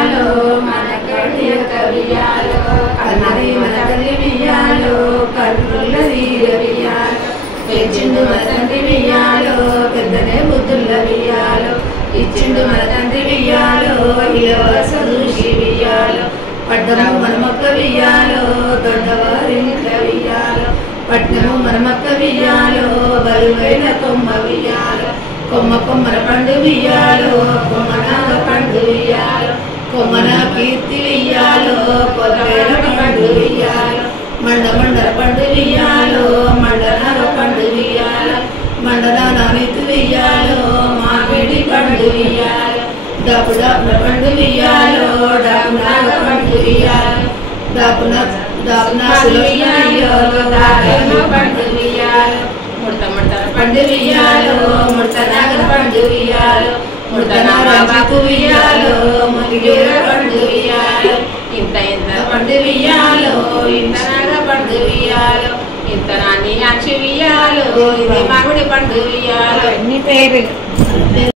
వియాలో మన కడియ కవియాలో కన్నది మన తల్లి వియాలో కర్రుల వీర వియాలో పెంచిండు మన తండ్రి వియాలో పెద్దనే బుద్ధుల వియాలో ఇచ్చిండు మన తండ్రి వియాలో ఇలవస దూషి వియాలో పడ్డము మన మొక్క వియాలో దొడ్డవారింట్ల వియాలో పట్నము మన మొక్క వియాలో బరువైన కొమ్మ వియాలో కొమ్మ కొమ్మన పండు వియాలో కొమ్మనాగ పండు వియాలో కొమ్మన కీర్తి వియాలో కొద్వేల పండు వియాలో మండ మండల పండు వియాలో మండనాగ పండు వియాలో మండనాన నీతి వియాలో మామిడి పండు వియాలో డబ్బు డబ్బుల పండు వియాలో డబ్బునాగ పండు వియాలో డబ్బున డబ్బునాసులు వియాలో దాగేమో పండు వియాలో ముడత ముడతల పండు వియాలో ముడత నాగల పండు వియాలో ముడత నాగకు వియాలో మురిగేర పండు వియాలో ఇంత ఇంత పండు వియాలో ఇంత నాగ పండు వియాలో ఇంత నాని అక్షి వియాలో ఇది మామిడి పండు వియాలో అన్ని పేరు